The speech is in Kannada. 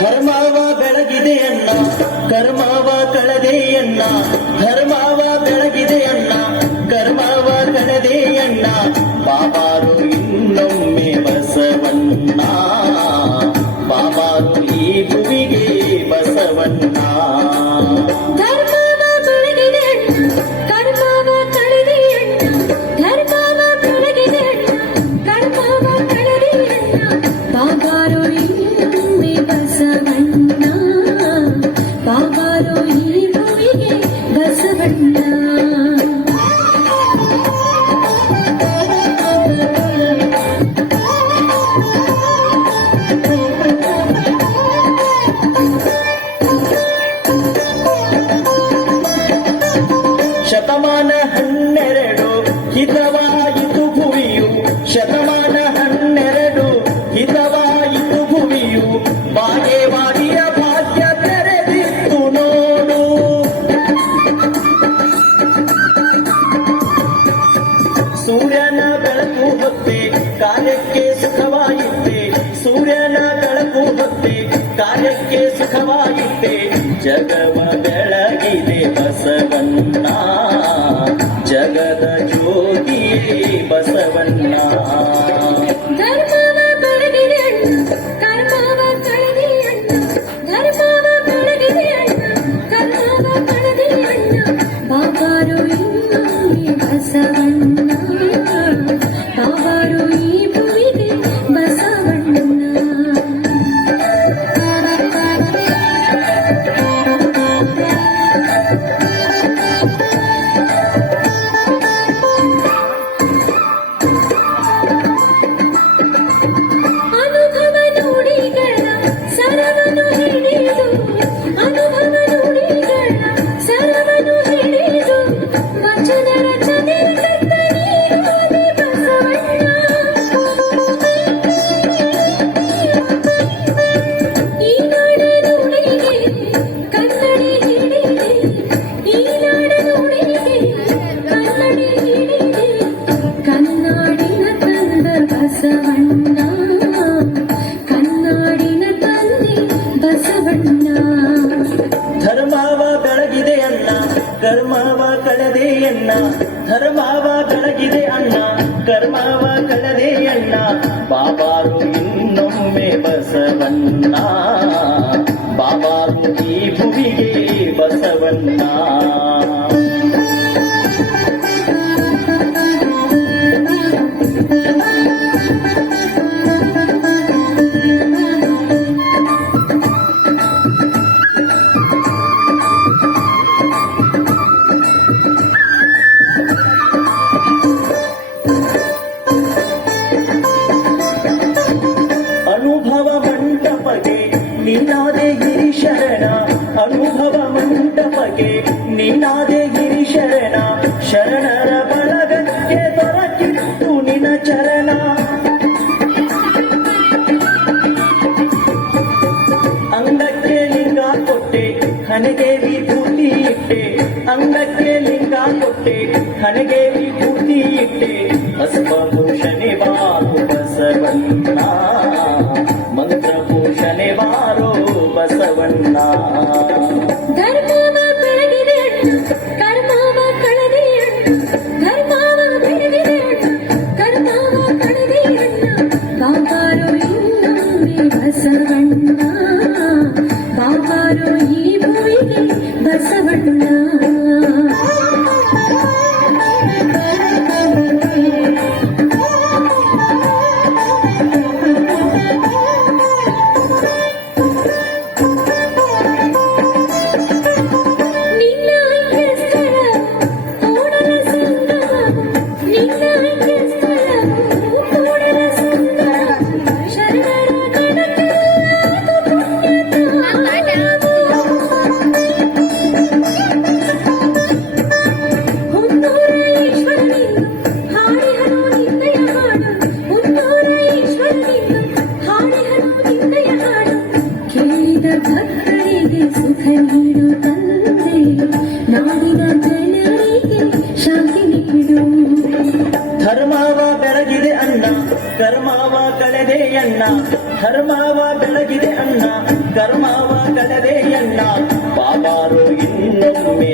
ಕರ್ಮವ ಬೆಳಗಿದೆ ಅಣ್ಣ ಕರ್ಮವ ಕಳದೆ ಅಣ್ಣ ಶತಮಾನ ಹನ್ನೆರಡು ಹಿತವಾಯಿತು ಭುವಿಯು ಶತಮಾನ ಹೊತ್ತೆ ಕಾರ್ಯಕ್ಕೆ ಸುಖವಾಯುತ್ತೆ ಸೂರ್ಯನ ತಳಕು ಹೊತ್ತೆ ಕಾರ್ಯಕ್ಕೆ ಸುಖವಾಯುತ್ತೆ ಜಗವ ಬೆಳಗಿದೆ ಬಸವಣ್ಣ. ಕರ್ಮವ ಕಳದೆ ಅಣ್ಣ, ಧರ್ಮವ ಕಳಗಿದೆ ಅಣ್ಣ, ಕರ್ಮವ ಕಳದೆ ಅಣ್ಣ, ಬಾಬಾರು ಇನ್ನೊಮ್ಮೆ ಬಸವಣ್ಣ, ಬಾಬಾರು ಈ ಭೂಮಿಗೆ ಬಸವಣ್ಣ. ಮಂಟಪಕ್ಕೆ ನೀನಾದೆ ಗಿರಿ ಶರಣ, ಶರಣರ ಬಳಗಕ್ಕೆ ದೊರಕಿತ್ತು ನಿನ ಚರಣ. ಅಂಗಕ್ಕೆ ಲಿಂಗ ಕೊಟ್ಟೆ ಹಣೆಗೆ ವಿಭೂತಿ ಇಟ್ಟೆ. ಅಂಗಕ್ಕೆ ಲಿಂಗ ಕೊಟ್ಟೆ ಹಣೆಗೆ ವಿಭೂತಿ ನೀಡು ತಂದೆ ನಾಡಿನ ಜನರಿಗೆ ಶಾಂತಿ ನೀಡು. ಧರ್ಮವ ಬೆಳಗಿದೆ ಅಣ್ಣ ಕರ್ಮವ ಕಳೆದೆ ಅಣ್ಣ, ಧರ್ಮವ ಬೆಳಗಿದೆ ಅಣ್ಣ ಕರ್ಮವ ಕಳೆದೆ ಅಣ್ಣ. ಬಾಬಾರು ಇನ್ನೊಮ್ಮೆ